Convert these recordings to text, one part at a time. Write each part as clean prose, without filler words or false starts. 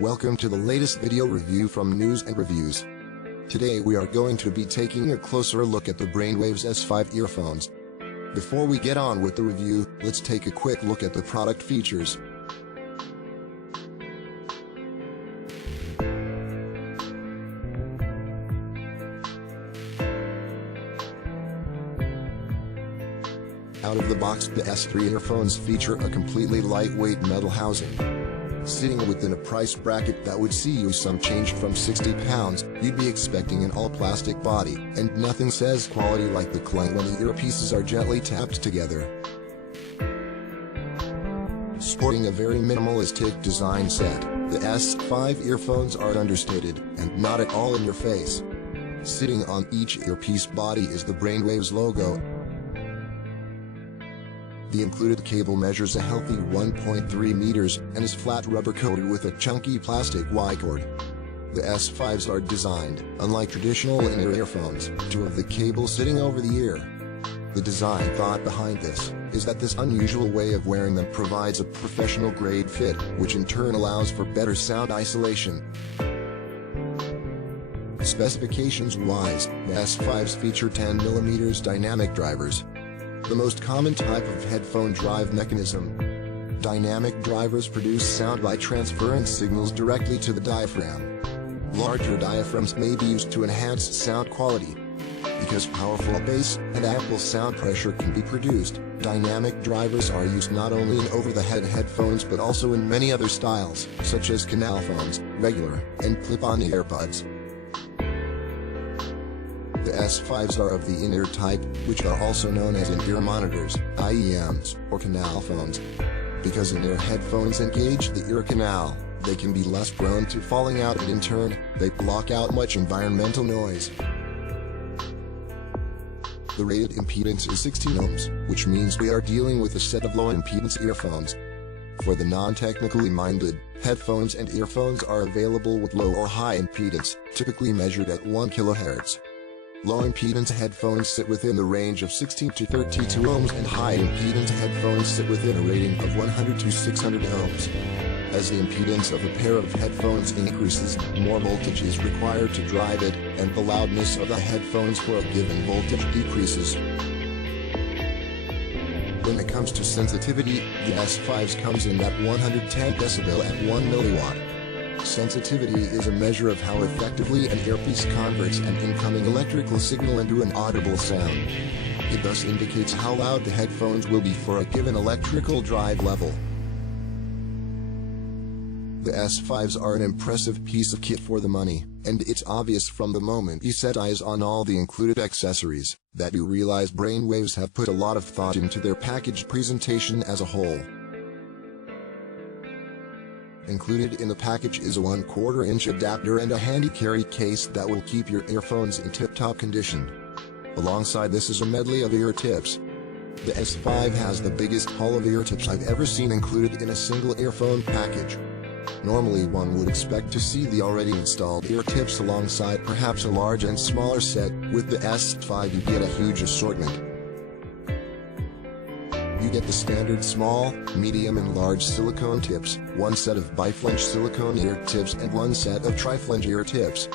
Welcome to the latest video review from News and Reviews. Today we are going to be taking a closer look at the Brainwavz S5 earphones. Before we get on with the review, let's take a quick look at the product features. Out of the box, the S3 earphones feature a completely lightweight metal housing. Sitting within a price bracket that would see you some change from £60, you'd be expecting an all-plastic body, and nothing says quality like the clang when the earpieces are gently tapped together. Sporting a very minimalistic design set, the S5 earphones are understated, and not at all in your face. Sitting on each earpiece body is the Brainwavz logo. The included cable measures a healthy 1.3 meters and is flat rubber coated with a chunky plastic Y-cord. The S5s are designed, unlike traditional in-ear earphones, to have the cable sitting over the ear. The design thought behind this is that this unusual way of wearing them provides a professional-grade fit, which in turn allows for better sound isolation. Specifications-wise, the S5s feature 10mm dynamic drivers. The most common type of headphone drive mechanism. Dynamic drivers produce sound by transferring signals directly to the diaphragm. Larger diaphragms may be used to enhance sound quality. Because powerful bass and ample sound pressure can be produced, dynamic drivers are used not only in over-the-head headphones but also in many other styles, such as canal phones, regular, and clip-on earbuds. The S5s are of the in-ear type, which are also known as in-ear monitors, IEMs, or canal phones. Because in-ear headphones engage the ear canal, they can be less prone to falling out and in turn, they block out much environmental noise. The rated impedance is 16 ohms, which means we are dealing with a set of low-impedance earphones. For the non-technically minded, headphones and earphones are available with low or high impedance, typically measured at 1 kHz. Low-impedance headphones sit within the range of 16 to 32 ohms and high-impedance headphones sit within a rating of 100 to 600 ohms. As the impedance of a pair of headphones increases, more voltage is required to drive it, and the loudness of the headphones for a given voltage decreases. When it comes to sensitivity, the S5s comes in at 110 dB at 1 mW. Sensitivity is a measure of how effectively an earpiece converts an incoming electrical signal into an audible sound. It thus indicates how loud the headphones will be for a given electrical drive level. The S5s are an impressive piece of kit for the money, and it's obvious from the moment you set eyes on all the included accessories, that you realize Brainwavz have put a lot of thought into their packaged presentation as a whole. Included in the package is a 1/4 inch adapter and a handy carry case that will keep your earphones in tip-top condition. Alongside this is a medley of ear tips. The S5 has the biggest haul of ear tips I've ever seen included in a single earphone package. Normally one would expect to see the already installed ear tips alongside perhaps a large and smaller set. With the S5 you get a huge assortment. You get the standard small, medium and large silicone tips, one set of biflange silicone ear tips and one set of triflange ear tips.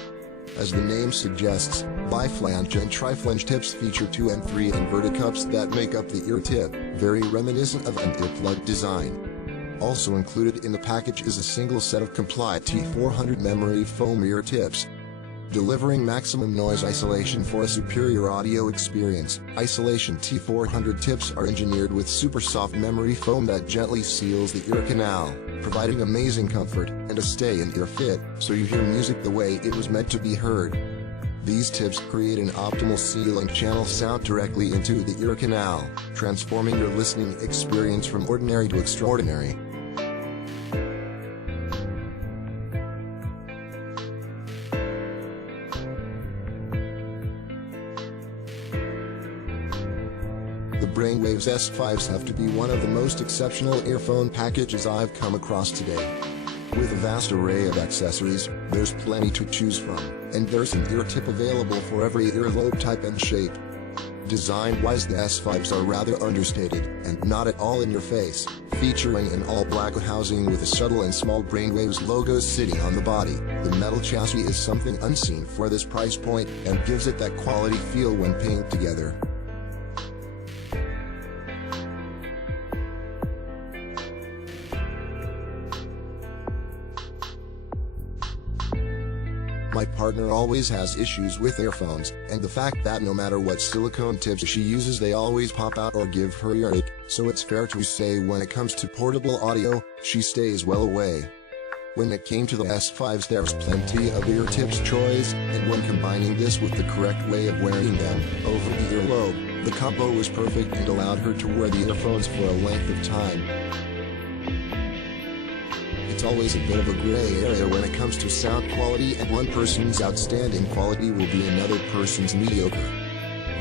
As the name suggests, biflange and triflange tips feature 2 and 3 inverted cups that make up the ear tip, very reminiscent of an earplug design. Also included in the package is a single set of Complete T400 memory foam ear tips. Delivering maximum noise isolation for a superior audio experience, Isolation T400 tips are engineered with super soft memory foam that gently seals the ear canal, providing amazing comfort and a stay-in-ear fit, so you hear music the way it was meant to be heard. These tips create an optimal seal and channel sound directly into the ear canal, transforming your listening experience from ordinary to extraordinary. The Brainwavz S5s have to be one of the most exceptional earphone packages I've come across today. With a vast array of accessories, there's plenty to choose from, and there's an ear tip available for every earlobe type and shape. Design-wise, the S5s are rather understated, and not at all in your face, featuring an all-black housing with a subtle and small Brainwavz logos sitting on the body. The metal chassis is something unseen for this price point, and gives it that quality feel when pinned together. My partner always has issues with earphones, and the fact that no matter what silicone tips she uses they always pop out or give her earache, so it's fair to say when it comes to portable audio, she stays well away. When it came to the S5s, there's plenty of ear tips choice, and when combining this with the correct way of wearing them over the earlobe, the combo was perfect and allowed her to wear the earphones for a length of time. It's always a bit of a gray area when it comes to sound quality, and one person's outstanding quality will be another person's mediocre.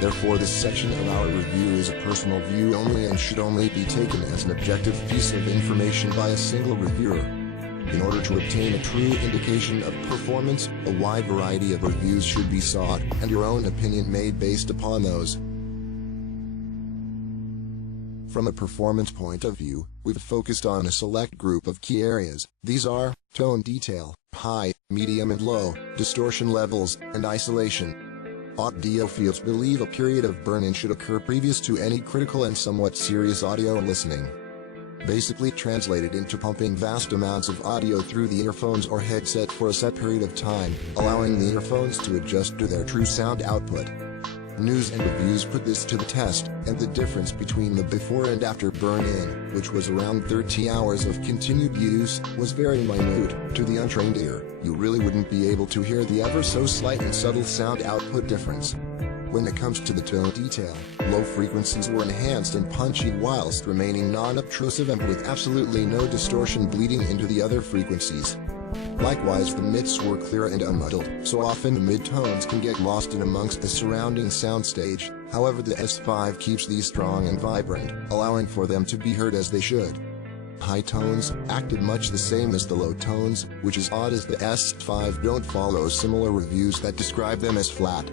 Therefore, this section of our review is a personal view only and should only be taken as an objective piece of information by a single reviewer. In order to obtain a true indication of performance, a wide variety of reviews should be sought, and your own opinion made based upon those. From a performance point of view, we've focused on a select group of key areas. These are tone detail, high, medium and low, distortion levels, and isolation. Audiophiles believe a period of burn-in should occur previous to any critical and somewhat serious audio listening. Basically translated into pumping vast amounts of audio through the earphones or headset for a set period of time, allowing the earphones to adjust to their true sound output. News and reviews put this to the test, and the difference between the before and after burn-in, which was around 30 hours of continued use, was very minute. To the untrained ear, you really wouldn't be able to hear the ever so slight and subtle sound output difference. When it comes to the tone detail, low frequencies were enhanced and punchy whilst remaining non-obtrusive and with absolutely no distortion bleeding into the other frequencies. Likewise, the mids were clear and unmuddled, so often the mid-tones can get lost in amongst the surrounding soundstage. However, the S5 keeps these strong and vibrant, allowing for them to be heard as they should. High tones acted much the same as the low tones, which is odd as the S5 don't follow similar reviews that describe them as flat.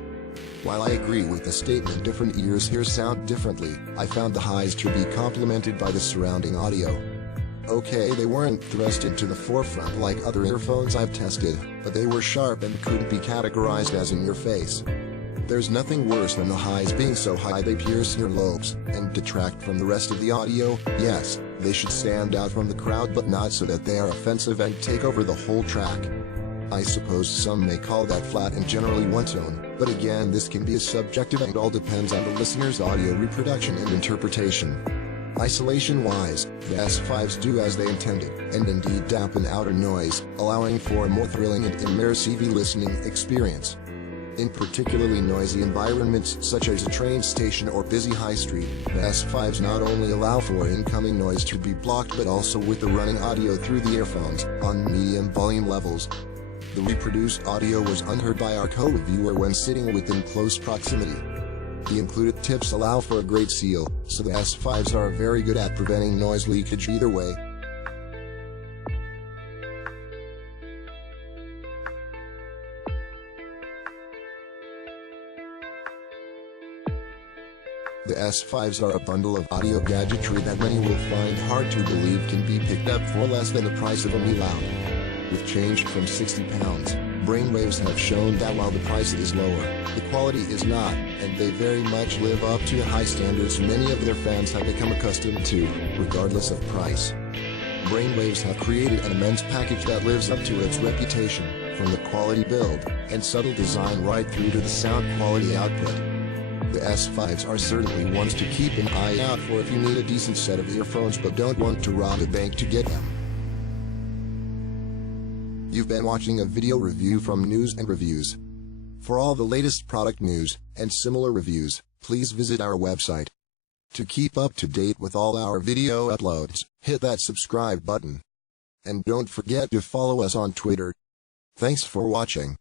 While I agree with the statement different ears hear sound differently, I found the highs to be complemented by the surrounding audio. Okay, they weren't thrust into the forefront like other earphones I've tested, but they were sharp and couldn't be categorized as in your face. There's nothing worse than the highs being so high they pierce your lobes and detract from the rest of the audio. Yes, they should stand out from the crowd, but not so that they are offensive and take over the whole track. I suppose some may call that flat and generally one tone, but again this can be subjective and all depends on the listener's audio reproduction and interpretation. Isolation-wise, the S5s do as they intended, and indeed dampen outer noise, allowing for a more thrilling and immersive listening experience. In particularly noisy environments such as a train station or busy high street, the S5s not only allow for incoming noise to be blocked but also with the running audio through the earphones, on medium volume levels. The reproduced audio was unheard by our co-reviewer when sitting within close proximity. The included tips allow for a great seal, so the S5s are very good at preventing noise leakage either way. The S5s are a bundle of audio gadgetry that many will find hard to believe can be picked up for less than the price of a new loud. With change from £60, Brainwavz have shown that while the price is lower, the quality is not, and they very much live up to the high standards many of their fans have become accustomed to, regardless of price. Brainwavz have created an immense package that lives up to its reputation, from the quality build and subtle design right through to the sound quality output. The S5s are certainly ones to keep an eye out for if you need a decent set of earphones but don't want to rob a bank to get them. You've been watching a video review from News and Reviews. For all the latest product news and similar reviews, please visit our website. To keep up to date with all our video uploads, hit that subscribe button. And don't forget to follow us on Twitter. Thanks for watching.